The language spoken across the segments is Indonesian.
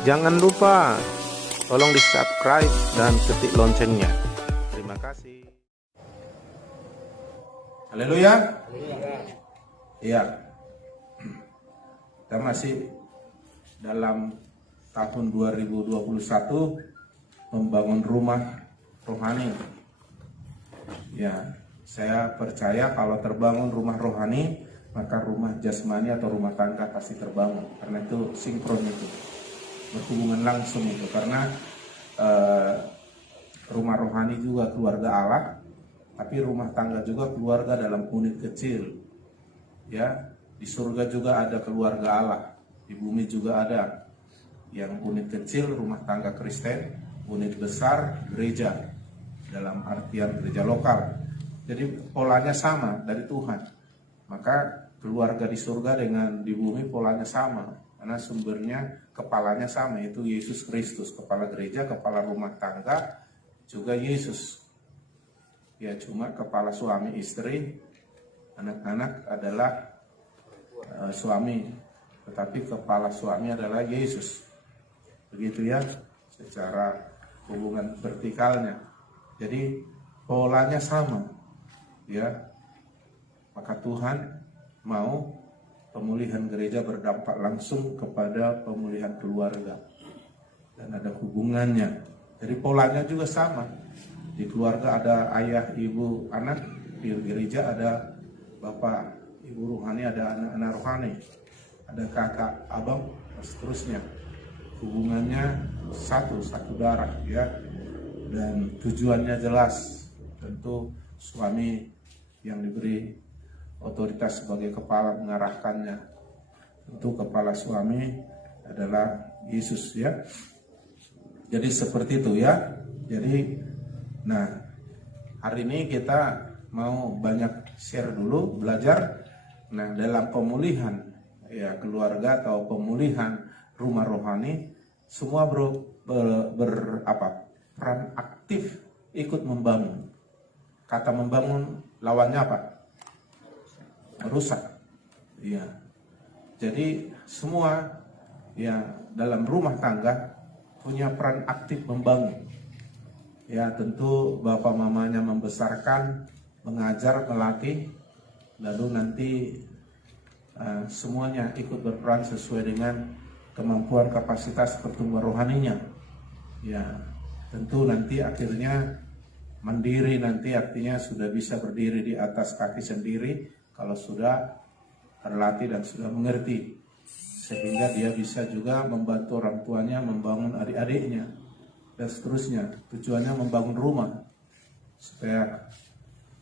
Jangan lupa tolong di subscribe dan ketik loncengnya. Terima kasih. Haleluya. Iya. Kita masih dalam tahun 2021 membangun rumah rohani. Ya, saya percaya kalau terbangun rumah rohani, maka rumah jasmani atau rumah tangga pasti terbangun. Karena itu sinkron itu, berhubungan langsung itu. Karena rumah rohani juga keluarga Allah, tapi rumah tangga juga keluarga dalam unit kecil. Ya, di surga juga ada keluarga Allah, di bumi juga ada. Yang unit kecil rumah tangga Kristen, unit besar gereja, dalam artian gereja lokal. Jadi polanya sama dari Tuhan. Maka keluarga di surga dengan di bumi polanya sama, karena sumbernya, kepalanya sama, yaitu Yesus Kristus. Kepala gereja, kepala rumah tangga juga Yesus. Ya, cuma kepala suami istri, anak-anak adalah suami, tetapi kepala suami adalah Yesus. Begitu ya, secara hubungan vertikalnya. Jadi polanya sama, ya. Maka Tuhan mau pemulihan gereja berdampak langsung kepada pemulihan keluarga, dan ada hubungannya. Jadi polanya juga sama. Di keluarga ada ayah, ibu, anak. Di gereja ada bapak, ibu rohani, ada anak-anak rohani, ada kakak, abang, dan seterusnya. Hubungannya satu darah, ya. Dan tujuannya jelas. Tentu suami yang diberi otoritas sebagai kepala mengarahkannya. Tentu kepala suami adalah Yesus, ya. Jadi seperti itu, ya. Jadi, nah, hari ini kita mau banyak share dulu, belajar. Nah, dalam pemulihan ya keluarga atau pemulihan rumah rohani, semua peran aktif ikut membangun. Kata membangun lawannya apa? Rusak. Ya. Jadi semua ya dalam rumah tangga punya peran aktif membangun. Ya, tentu bapak mamanya membesarkan, mengajar, melatih, lalu nanti semuanya ikut berperan sesuai dengan kemampuan kapasitas pertumbuhan rohaninya. Ya, tentu nanti akhirnya mandiri, nanti artinya sudah bisa berdiri di atas kaki sendiri kalau sudah terlatih dan sudah mengerti, sehingga dia bisa juga membantu orang tuanya membangun adik-adiknya dan seterusnya. Tujuannya membangun rumah supaya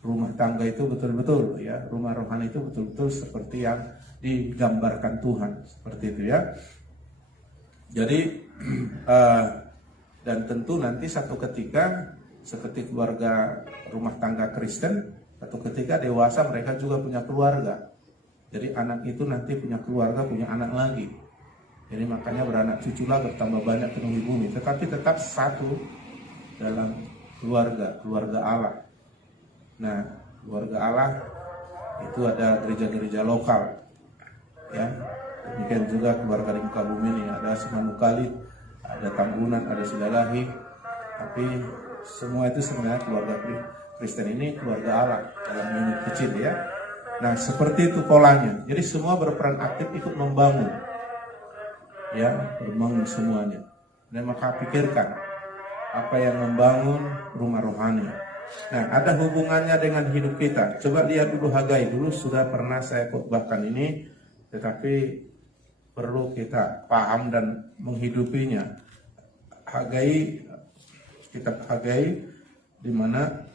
rumah tangga itu betul-betul, ya, rumah rohani itu betul-betul seperti yang digambarkan Tuhan, seperti itu, ya. Jadi dan tentu nanti satu ketika seperti keluarga rumah tangga Kristen, satu ketika dewasa mereka juga punya keluarga. Jadi anak itu nanti punya keluarga, punya anak lagi. Jadi makanya beranak cuculah bertambah banyak penuhi bumi, tetapi tetap satu dalam keluarga Allah. Nah, keluarga Allah itu ada gereja-gereja lokal, ya. Demikian juga keluarga di muka bumi ini, ada Semanukali, ada Tambunan, ada Sidalahi. Tapi semua itu sebenarnya keluarga Kristen ini keluarga Allah dalam unit kecil, ya. Nah, seperti itu polanya. Jadi semua berperan aktif ikut membangun, ya, membangun semuanya. Dan maka pikirkan apa yang membangun rumah rohani. Nah, ada hubungannya dengan hidup kita. Coba lihat dulu Hagai. Dulu sudah pernah saya khotbahkan ini, tetapi perlu kita paham dan menghidupinya. Hagai, kitab Hagai, di mana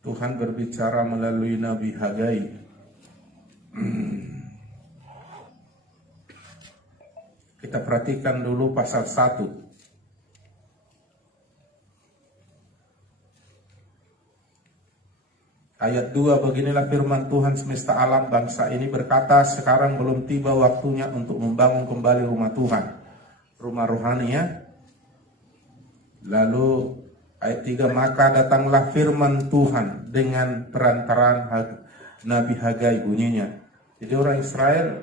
Tuhan berbicara melalui Nabi Hagai. Kita perhatikan dulu pasal 1. Ayat 2, beginilah firman Tuhan semesta alam, bangsa ini berkata, sekarang belum tiba waktunya untuk membangun kembali rumah Tuhan, rumah rohani, ya. Lalu ayat 3, maka datanglah firman Tuhan dengan perantaraan Nabi Hagai, bunyinya. Jadi orang Israel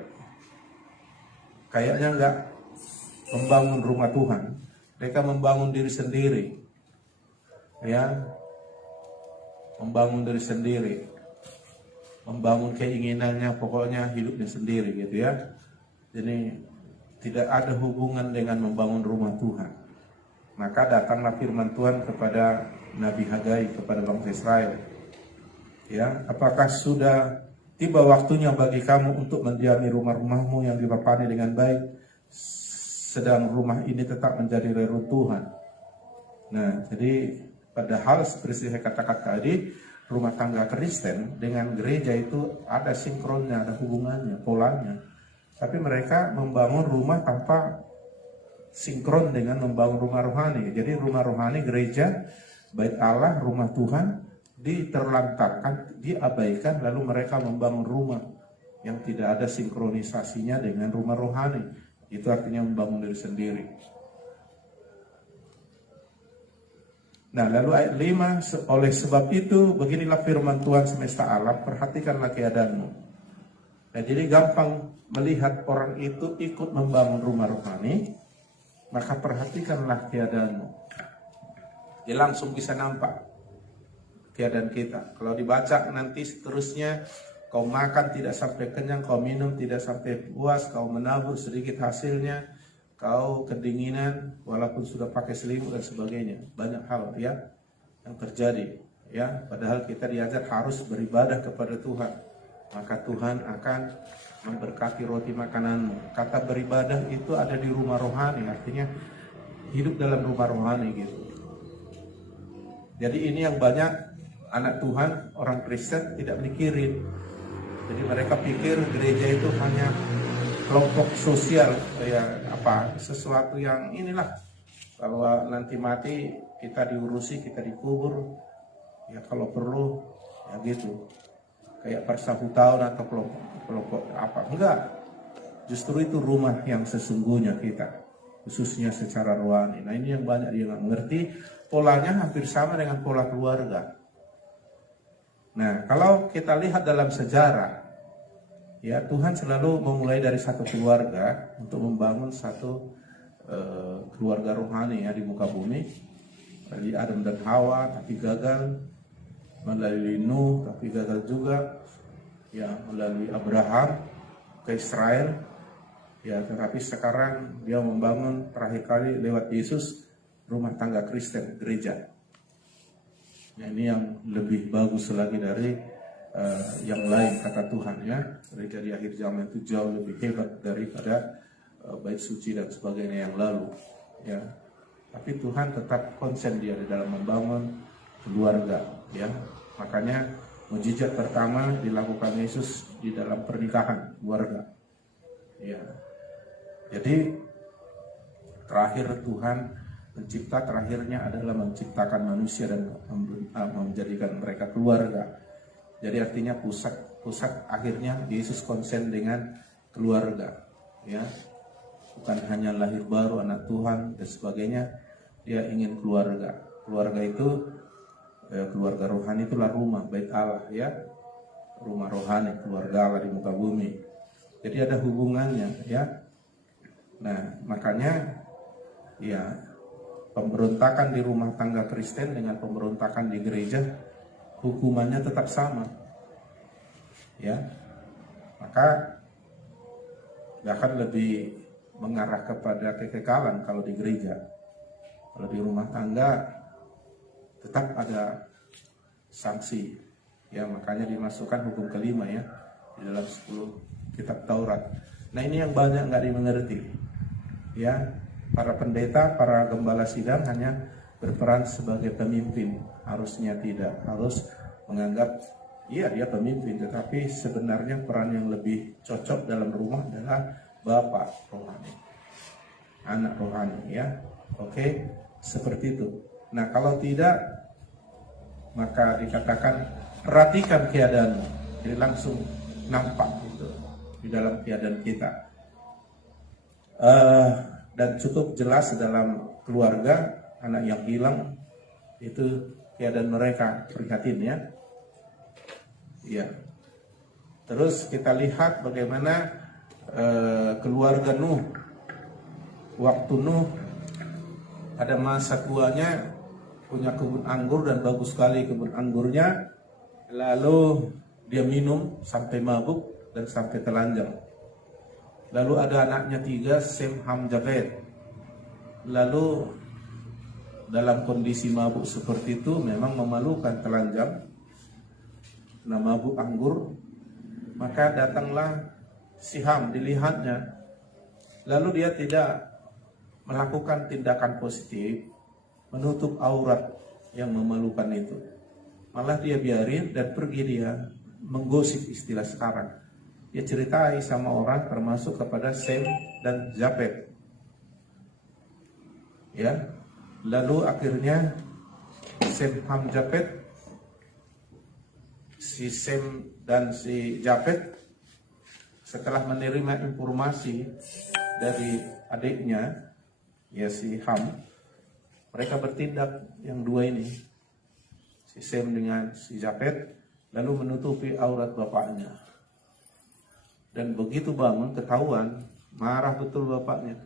kayaknya membangun rumah Tuhan, mereka membangun diri sendiri, ya, membangun diri sendiri, membangun keinginannya, pokoknya hidupnya sendiri gitu ya. Jadi tidak ada hubungan dengan membangun rumah Tuhan. Maka datanglah firman Tuhan kepada Nabi Hagai, kepada bangsa Israel. Ya, apakah sudah tiba waktunya bagi kamu untuk mendiami rumah-rumahmu yang dipapani dengan baik, sedang rumah ini tetap menjadi reruntuhan. Nah, jadi padahal seperti saya katakan tadi, rumah tangga Kristen dengan gereja itu ada sinkronnya, ada hubungannya, polanya. Tapi mereka membangun rumah tanpa sinkron dengan membangun rumah rohani. Jadi rumah rohani, gereja, bait Allah, rumah Tuhan diterlantarkan, diabaikan, lalu mereka membangun rumah yang tidak ada sinkronisasinya dengan rumah rohani. Itu artinya membangun diri sendiri. Nah, lalu ayat 5, oleh sebab itu beginilah firman Tuhan semesta alam, perhatikanlah keadaanmu. Nah, jadi gampang melihat orang itu ikut membangun rumah rohani, maka perhatikanlah keadaanmu. Dia langsung bisa nampak keadaan kita. Kalau dibaca nanti seterusnya, kau makan tidak sampai kenyang, kau minum tidak sampai puas, kau menabur sedikit hasilnya, kau kedinginan walaupun sudah pakai selimut dan sebagainya. Banyak hal ya yang terjadi ya. Padahal kita diajar harus beribadah kepada Tuhan. Maka Tuhan akan memberkati roti makananmu. Kata beribadah itu ada di rumah rohani, artinya hidup dalam rumah rohani gitu. Jadi ini yang banyak anak Tuhan, orang Kristen tidak mikirin. Jadi mereka pikir gereja itu hanya kelompok sosial, kayak apa, sesuatu yang inilah. Kalau nanti mati kita diurusi, kita dikubur, ya kalau perlu ya gitu. Kayak persahutauan atau kelompok apa, enggak. Justru itu rumah yang sesungguhnya kita, khususnya secara rohani. Nah ini yang banyak dia nggak mengerti. Polanya hampir sama dengan pola keluarga. Nah kalau kita lihat dalam sejarah, ya Tuhan selalu memulai dari satu keluarga untuk membangun satu keluarga rohani ya di muka bumi. Dari Adam dan Hawa tapi gagal, melalui Nuh tapi gagal juga, ya melalui Abraham ke Israel, ya tetapi sekarang dia membangun terakhir kali lewat Yesus rumah tangga Kristen, gereja. Ya, ini yang lebih bagus lagi dari yang lain kata Tuhan ya. Gereja di akhir zaman itu jauh lebih hebat daripada bait suci dan sebagainya yang lalu ya. Tapi Tuhan tetap konsen dia di dalam membangun keluarga ya. Makanya mujizat pertama dilakukan Yesus di dalam pernikahan keluarga ya. Jadi terakhir Tuhan mencipta, terakhirnya adalah menciptakan manusia dan menjadikan mereka keluarga. Jadi artinya pusat akhirnya Yesus konsen dengan keluarga ya. Bukan hanya lahir baru anak Tuhan dan sebagainya, dia ingin keluarga. Keluarga itu keluarga rohani itulah rumah bait Allah ya. Rumah rohani, keluarga Allah di muka bumi. Jadi ada hubungannya ya. Nah, makanya ya pemberontakan di rumah tangga Kristen dengan pemberontakan di gereja hukumannya tetap sama. Ya. Maka bahkan lebih mengarah kepada kekekalan kalau di gereja. Kalau di rumah tangga tetap ada sanksi. Ya, makanya dimasukkan hukum kelima ya di dalam 10 kitab Taurat. Nah, ini yang banyak nggak dimengerti. Ya, para pendeta, para gembala sidang hanya berperan sebagai pemimpin. Harusnya tidak, harus menganggap iya dia pemimpin, tetapi sebenarnya peran yang lebih cocok dalam rumah adalah bapak rohani, anak rohani ya. Oke, seperti itu. Nah, kalau tidak maka dikatakan perhatikan keadaanmu. Jadi langsung nampak itu di dalam keadaan kita. Dan cukup jelas dalam keluarga anak yang hilang itu keadaan mereka prihatin ya. Ya. Terus kita lihat bagaimana keluarga Nuh. waktu Nuh ada masa tuanya, punya kebun anggur dan bagus sekali kebun anggurnya, lalu dia minum sampai mabuk dan sampai telanjang. Lalu ada anaknya 3, Sem, Ham, Jafet. Lalu dalam kondisi mabuk seperti itu memang memalukan, telanjang, nah mabuk anggur. Maka datanglah si Ham, dilihatnya. Lalu dia tidak melakukan tindakan positif, menutup aurat yang memalukan itu. Malah dia biarin dan pergi dia menggosip, istilah sekarang. Dia ceritai sama orang termasuk kepada Sem dan Jafet. Ya, lalu akhirnya Sem, Ham, Jafet, si Sem dan si Jafet setelah menerima informasi dari adiknya, ya si Ham, mereka bertindak yang dua ini, si Sem dengan si Jafet, lalu menutupi aurat bapaknya. Dan begitu bangun ketahuan, marah betul bapaknya.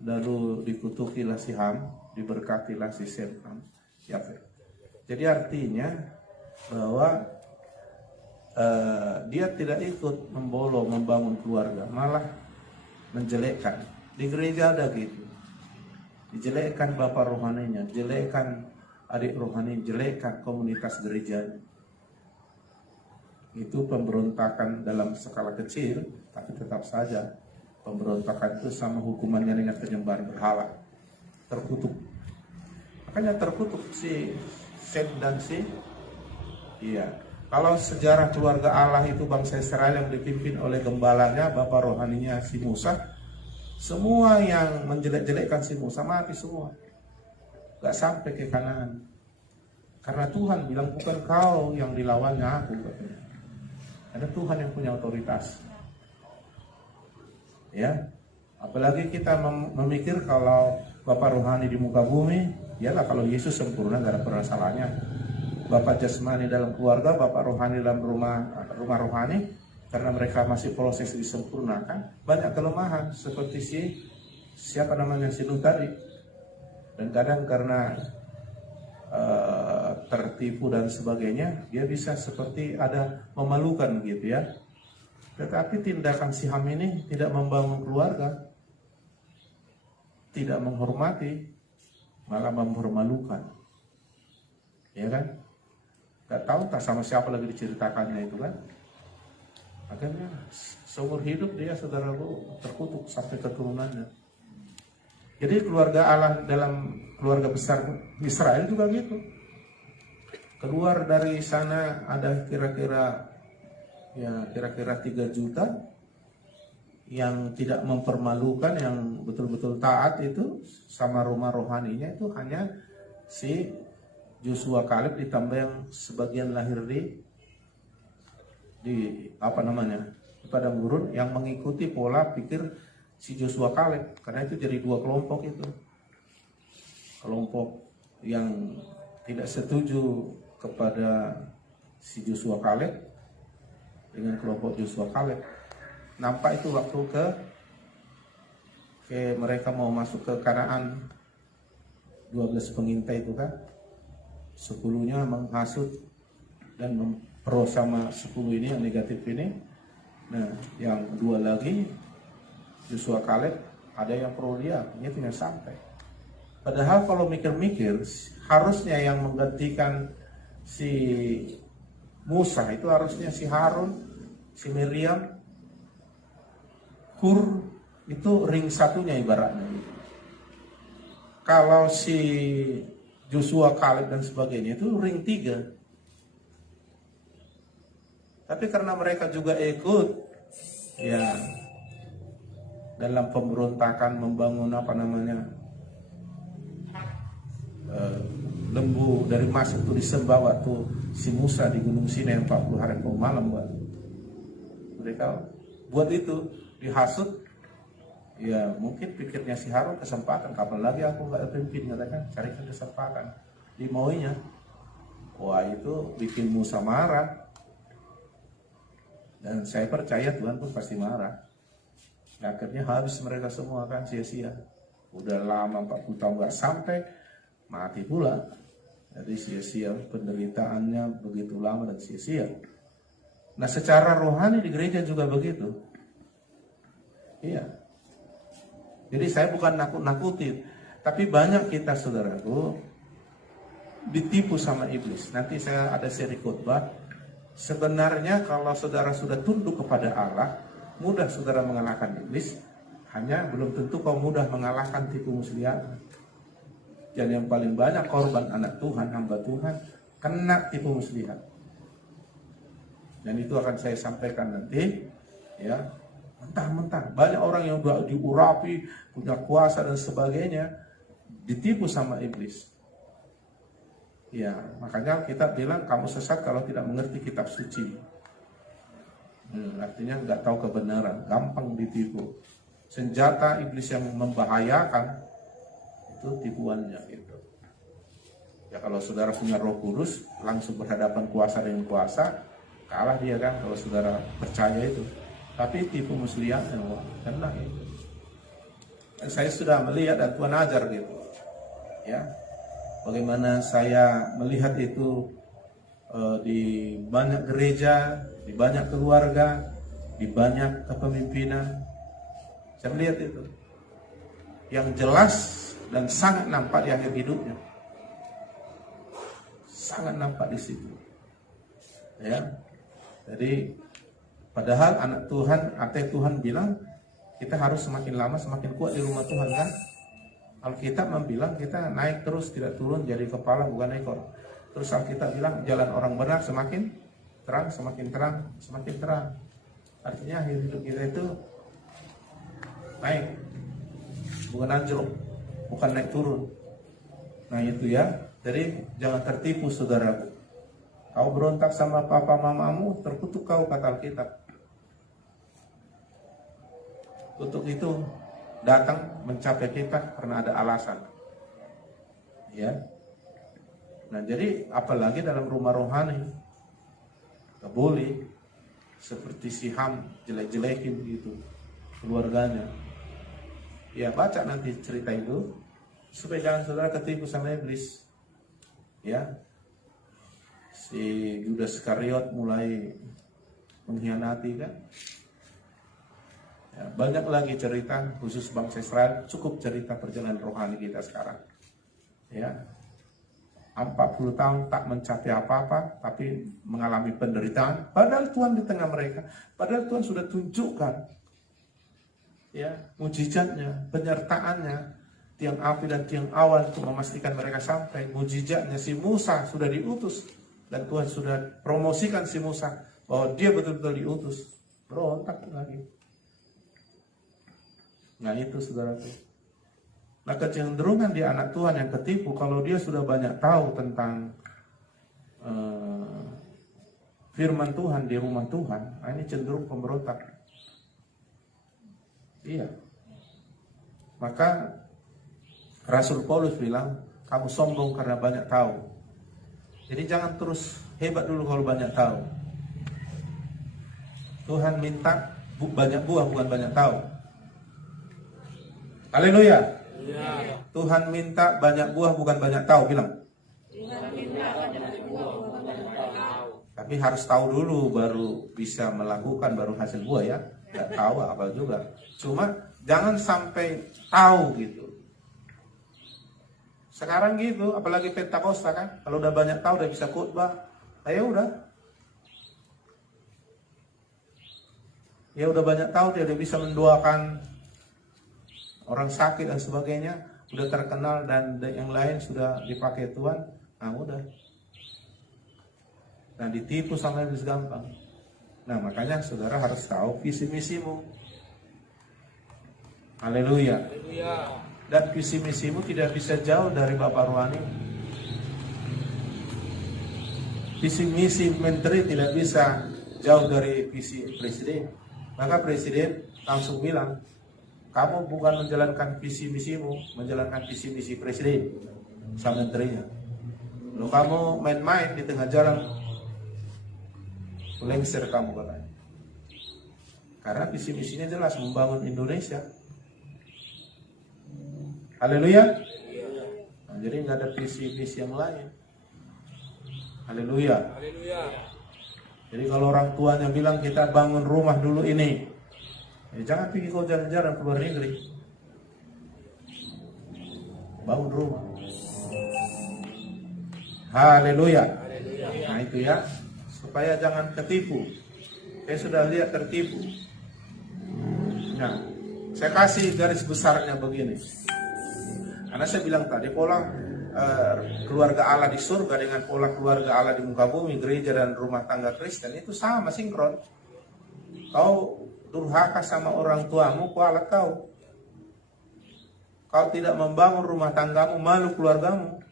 Lalu dikutukilah si Ham, diberkatilah si Sem, Ham, Jafet. Jadi artinya bahwa dia tidak ikut membangun keluarga, malah menjelekkan. Di gereja ada gitu, dijelekkan bapak rohaninya, jelekkan adik rohani, jelekkan komunitas gereja. Itu pemberontakan dalam skala kecil, tapi tetap saja pemberontakan itu sama hukumannya dengan penyembahan berhala, terkutuk. Makanya terkutuk si Sem dan si, iya. Kalau sejarah keluarga Allah itu bangsa Israel yang dipimpin oleh gembalanya, bapak rohaninya si Musa, semua yang menjelek-jelekkan si Musa mati semua, gak sampai ke Kanaan. Karena Tuhan bilang bukan kau yang dilawannya aku, katanya. Ada Tuhan yang punya otoritas. Ya, apalagi kita memikir kalau bapak rohani di muka bumi, yalah kalau Yesus sempurna gak ada pernah salahnya. Bapak jasmani dalam keluarga, bapak rohani dalam rumah rohani, karena mereka masih proses disempurnakan, banyak kelemahan seperti si Nuh tadi. Dan kadang karena tertipu dan sebagainya, dia bisa seperti ada memalukan gitu ya. Tetapi tindakan si Ham ini tidak membangun keluarga, tidak menghormati, malah mempermalukan, ya kan? Gak tahu tak sama siapa lagi diceritakannya itu kan. Akhirnya seumur hidup dia, saudaraku, terkutuk sampai keturunannya. Jadi keluarga Allah dalam keluarga besar Israel juga gitu. Keluar dari sana ada kira-kira 3 juta yang tidak mempermalukan, yang betul-betul taat itu sama rumah rohaninya itu hanya si Joshua Kaleb, ditambah yang sebagian lahir di di padang gurun yang mengikuti pola pikir si Joshua Kaleb. Karena itu jadi 2 kelompok itu. Kelompok yang tidak setuju kepada si Joshua Kaleb dengan kelompok Joshua Kaleb. Nampak itu waktu ke mereka mau masuk ke Kanaan, 12 pengintai itu kan, 10-nya menghasut dan pro sama 10 ini yang negatif ini. Nah, yang 2 lagi Joshua Kaleb ada yang pro dia, itu yang sampai. Padahal kalau mikir-mikir, harusnya yang menggantikan si Musa itu harusnya si Harun, si Miriam, Hur, itu ring satunya ibaratnya. Kalau si Joshua, Kaleb dan sebagainya itu ring 3. Tapi karena mereka juga ikut ya dalam pemberontakan membangun lembu dari emas itu disembah waktu si Musa di Gunung Sinai 40 hari 40 malam buat. Mereka buat itu dihasut. Ya mungkin pikirnya si Harun kesempatan, kapan lagi aku gak pimpin, katakan carikan kesempatan, dimauinya. Wah itu bikin Musa marah. Dan saya percaya Tuhan pun pasti marah. Akhirnya habis mereka semua kan, sia-sia. Udah lama 40 tahun nggak sampai, mati pula. Jadi sia-sia penderitaannya begitu lama dan sia-sia. Nah secara rohani di gereja juga begitu. Iya. Jadi saya bukan nakut-nakutin, tapi banyak kita saudaraku ditipu sama iblis. Nanti saya ada seri khotbah. Sebenarnya kalau saudara sudah tunduk kepada Allah, mudah saudara mengalahkan iblis. Hanya belum tentu kau mudah mengalahkan tipu muslihat. Dan yang paling banyak korban anak Tuhan, hamba Tuhan, kena tipu muslihat. Dan itu akan saya sampaikan nanti, ya. Mentah-mentah banyak orang yang udah diurapi, punya kuasa dan sebagainya, ditipu sama iblis. Ya, makanya kita bilang kamu sesat kalau tidak mengerti kitab suci. Artinya nggak tahu kebenaran, gampang ditipu. Senjata iblis yang membahayakan itu tipuannya gitu. Ya kalau saudara punya Roh Kudus, langsung berhadapan kuasa dengan kuasa, kalah dia kan kalau saudara percaya itu. Tapi tipu muslihat kena itu. Dan saya sudah melihat dan Tuhan ajar gitu. Ya. Bagaimana saya melihat itu di banyak gereja, di banyak keluarga, di banyak kepemimpinan. Saya melihat itu. Yang jelas dan sangat nampak di akhir hidupnya. Sangat nampak di situ. Ya. Jadi padahal anak Tuhan, Tuhan bilang kita harus semakin lama semakin kuat di rumah Tuhan kan? Alkitab membilang kita naik terus tidak turun jadi kepala bukan ekor. Terus Alkitab bilang jalan orang benar semakin terang, semakin terang, semakin terang. Artinya hidup kita itu naik, bukan anjlok, bukan naik turun. Nah itu ya. Jadi jangan tertipu saudaraku. Kau berontak sama papa mamamu, terkutuk kau kata Alkitab. Kutuk itu datang mencapai kita karena ada alasan. Ya. Nah, jadi apalagi dalam rumah rohani. Gak boleh seperti si Ham jelek-jelekin gitu keluarganya. Ya, baca nanti cerita itu supaya jangan saudara ketipu sama iblis. Ya. Si Yudas Iskariot mulai mengkhianati kan. Ya, banyak lagi cerita khusus bangsa Israel, cukup cerita perjalanan rohani kita sekarang. Ya. 40 tahun tak mencapai apa-apa, tapi mengalami penderitaan, padahal Tuhan di tengah mereka. Padahal Tuhan sudah tunjukkan ya, mujizatnya, penyertaannya, tiang api dan tiang awan untuk memastikan mereka sampai. Mujizatnya si Musa sudah diutus dan Tuhan sudah promosikan si Musa bahwa dia betul-betul diutus. Berontak lagi. Nah itu saudaraku. Nah kecenderungan di anak Tuhan yang ketipu kalau dia sudah banyak tahu tentang firman Tuhan di rumah Tuhan, nah ini cenderung pemberontak. Iya. Maka Rasul Paulus bilang, kamu sombong karena banyak tahu. Jadi jangan terus hebat dulu kalau banyak tahu. Tuhan minta banyak buah bukan banyak tahu. Haleluya. Ya. Tuhan minta banyak buah bukan banyak tahu, bilang. Tuhan minta banyak buah bukan banyak tahu. Tapi harus tahu dulu baru bisa melakukan, baru hasil buah ya. Enggak tahu apa juga. Cuma jangan sampai tahu gitu. Sekarang gitu, apalagi Pentakosta kan, kalau udah banyak tahu udah bisa khotbah, ayo udah. Ya udah banyak tahu dia udah bisa mendoakan orang sakit dan sebagainya, udah terkenal dan yang lain sudah dipakai Tuhan, nah udah. Nah ditipu sama iblis gampang. Nah makanya saudara harus tahu visi misimu. Haleluya. Dan visi misimu tidak bisa jauh dari Bapak Rohani. Visi misi menteri tidak bisa jauh dari visi presiden. Maka presiden langsung bilang, kamu bukan menjalankan visi misimu, menjalankan visi misi presiden sama menterinya. Lalu kamu main-main di tengah jalan, lengser kamu katanya. Karena visi misinya jelas membangun Indonesia. Haleluya. Nah, jadi nggak ada visi misi yang lain. Haleluya. Jadi kalau orang tuanya bilang kita bangun rumah dulu ini, ya jangan pergi kau jalan-jalan ke luar negeri. Bangun rumah. Haleluya. Nah itu ya, supaya jangan ketipu. Saya sudah lihat tertipu. Nah, saya kasih garis besarnya begini. Karena saya bilang tadi pola keluarga Allah di surga dengan pola keluarga Allah di muka bumi, gereja dan rumah tangga Kristen itu sama, sinkron. Kau durhaka sama orang tuamu, kualat kau. Kau tidak membangun rumah tanggamu, malu keluargamu.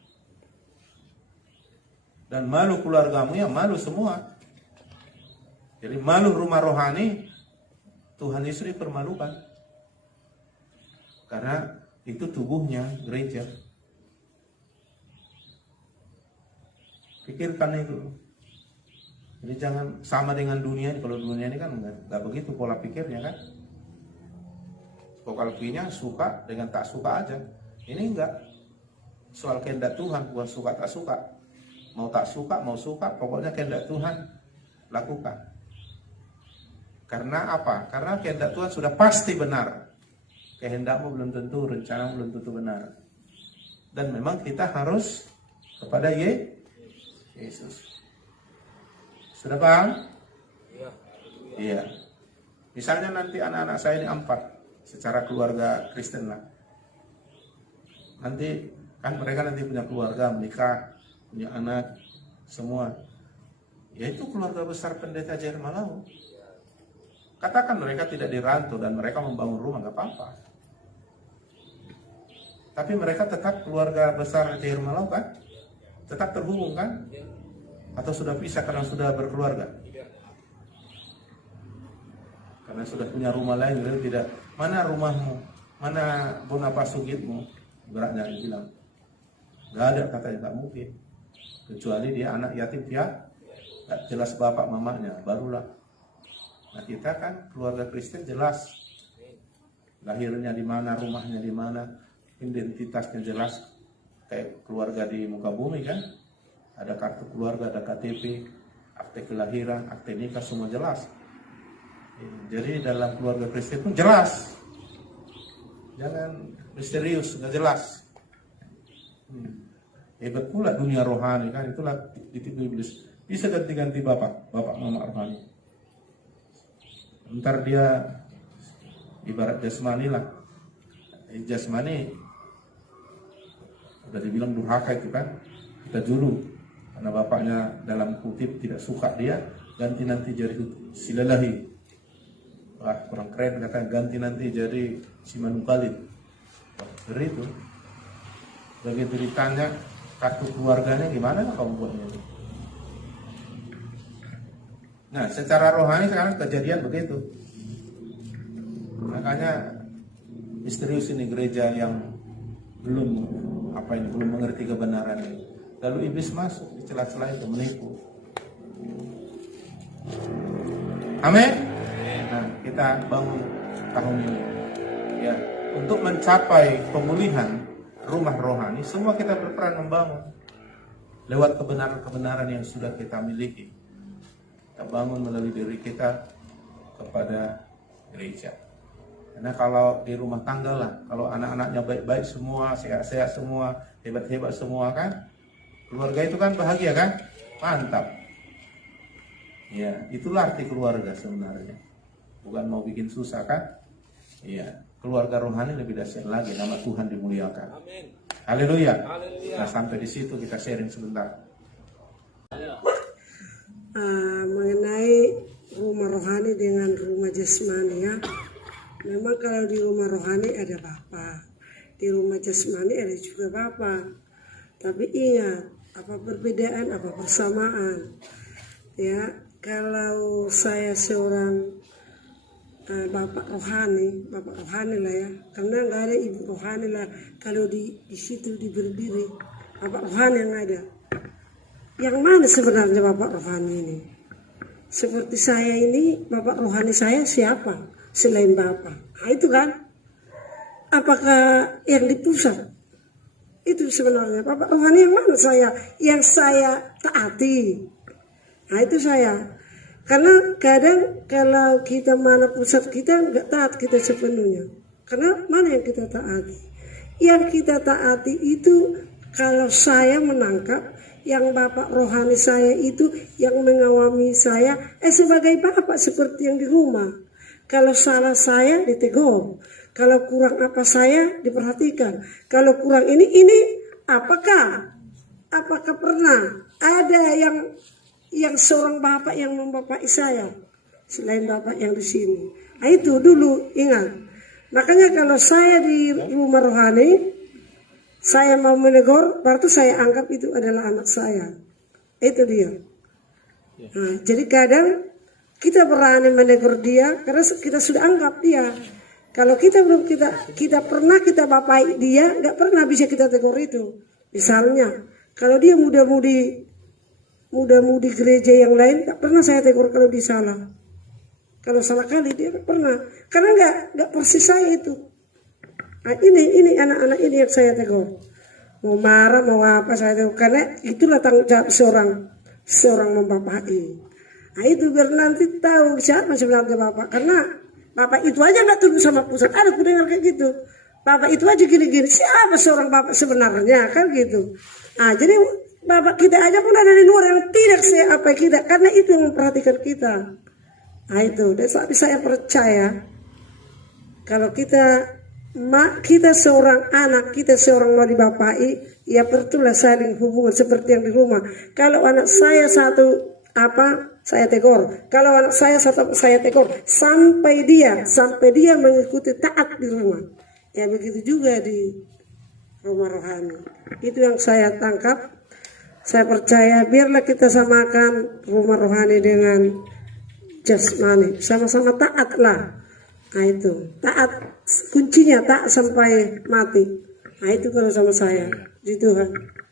Dan malu keluargamu ya malu semua. Jadi malu rumah rohani, Tuhan Yesus dipermalukan. Karena itu tubuhnya, gereja. Pikirkan itu. Jadi jangan sama dengan dunia. Kalau dunia ini kan nggak begitu pola pikirnya kan. Pola pikirnya suka dengan tak suka aja. Ini enggak. Soal kehendak Tuhan, bukan suka tak suka. Mau tak suka, mau suka, pokoknya kehendak Tuhan lakukan. Karena apa? Karena kehendak Tuhan sudah pasti benar. Kehendakmu belum tentu, rencanamu belum tentu benar. Dan memang kita harus kepada Yesus. Sudah paham? Iya. Misalnya nanti anak-anak saya ini 4 secara keluarga Kristen lah. Nanti kan mereka nanti punya keluarga, menikah, punya anak, semua. Yaitu keluarga besar pendeta Jair Malau. Katakan mereka tidak dirantau dan mereka membangun rumah, gak apa-apa. Tapi mereka tetap keluarga besar Jair Malau kan? Tetap terhubung kan? Atau sudah pisah karena sudah berkeluarga? Karena sudah punya rumah lain, beliau tidak. Mana rumahmu? Mana bonapasugitmu? Beratnya bilang. Gak ada, katanya, gak mungkin. Kecuali dia anak yatim piatu, gak jelas bapak mamanya, barulah. Nah kita kan keluarga Kristen jelas. Lahirnya di mana, rumahnya di mana, identitasnya jelas. Kayak keluarga di muka bumi kan. Ada kartu keluarga, ada KTP, akte kelahiran, akte nikah, semua jelas. Jadi dalam keluarga Kristen pun jelas. Jangan misterius, nggak jelas. Hebat pula dunia rohani kan, itulah ditipu iblis. Bisa ganti-ganti bapak mama rohani. Ntar dia ibarat jasmani lah. Jasmani udah dibilang durhaka itu kan, kita dulu karena bapaknya dalam kutip tidak suka dia, ganti nanti jadi silalahi. Wah kurang keren, kata ganti nanti jadi simanungkalit. Dari itu begitu ditanya kartu keluarganya gimana kamu buatnya. Nah secara rohani sekarang kejadian begitu. Makanya misterius ini gereja yang belum mengerti kebenaran ini. Lalu iblis masuk di celah-celah itu menipu. Amin. Nah, kita bangun tahun ini ya untuk mencapai pemulihan rumah rohani. Semua kita berperan membangun lewat kebenaran-kebenaran yang sudah kita miliki. Kita bangun melalui diri kita kepada gereja. Karena kalau di rumah tangga lah, kalau anak-anaknya baik-baik semua, sehat-sehat semua, hebat-hebat semua kan, keluarga itu kan bahagia kan, mantap. Ya, itulah arti keluarga sebenarnya. Bukan mau bikin susah kan? Iya, keluarga rohani lebih dahsyat lagi, nama Tuhan dimuliakan. Amin. Haleluya. Nah, sampai di situ kita sharing sebentar. Mengenai rumah rohani dengan rumah jasmani ya. Memang kalau di rumah rohani ada Bapa, di rumah jasmani ada juga Bapa. Tapi ingat, apa perbedaan, apa persamaan. Ya, kalau saya seorang bapak rohani lah ya, karena nggak ada ibu rohani lah. Kalau di situ berdiri bapak rohani yang ada. Yang mana sebenarnya bapak rohani ini? seperti saya ini, bapak rohani saya siapa selain bapak? Nah, itu kan, apakah yang di pusat? Itu sebenarnya bapak rohani yang mana yang saya taati. Nah itu saya. Karena kadang kalau kita mana pusat kita nggak taat kita sepenuhnya. Karena mana yang kita taati? Yang kita taati itu kalau saya menangkap yang bapak rohani saya itu yang mengawami saya sebagai bapak seperti yang di rumah. Kalau salah saya ditegur. Kalau kurang apa saya diperhatikan. Kalau kurang ini apakah pernah ada yang seorang bapak yang membapai saya selain bapak yang di sini? Nah, itu dulu ingat. Makanya kalau saya di rumah rohani saya mau menegur, berarti saya anggap itu adalah anak saya. Itu dia. Nah, jadi kadang kita berani menegur dia karena kita sudah anggap dia. Kalau kita belum kita pernah kita bapai dia, nggak pernah bisa kita tegur itu. Misalnya, kalau dia muda-mudi gereja yang lain, nggak pernah saya tegur kalau dia salah. Kalau salah kali dia nggak pernah, karena nggak persis saya itu. Nah, ini anak-anak ini yang saya tegur. Mau marah mau apa saya tegur, karena itulah tanggung jawab seorang membapai. Nah itu biar nanti tahu siapa sebenarnya bapak, karena bapak itu aja nggak tunduk sama pusat. Ada aku dengar kayak gitu. Bapak itu aja gini-gini. Siapa seorang bapak sebenarnya kan gitu. Nah jadi bapak kita aja pun ada di luar yang tidak apa kita, karena itu yang memperhatikan kita. Nah itu. Dan saya percaya kalau kita seorang anak, kita seorang mau dibapai, ya perlulah saling hubungan seperti yang di rumah. Kalau anak saya satu saya tegur. Kalau anak saya satu saya tegur sampai dia mengikuti taat di rumah. Ya begitu juga di rumah rohani. Itu yang saya tangkap. Saya percaya biarlah kita samakan rumah rohani dengan jasmani. Sama-sama taatlah. Nah itu, taat kuncinya taat sampai mati. Nah itu kalau sama saya, di Tuhan.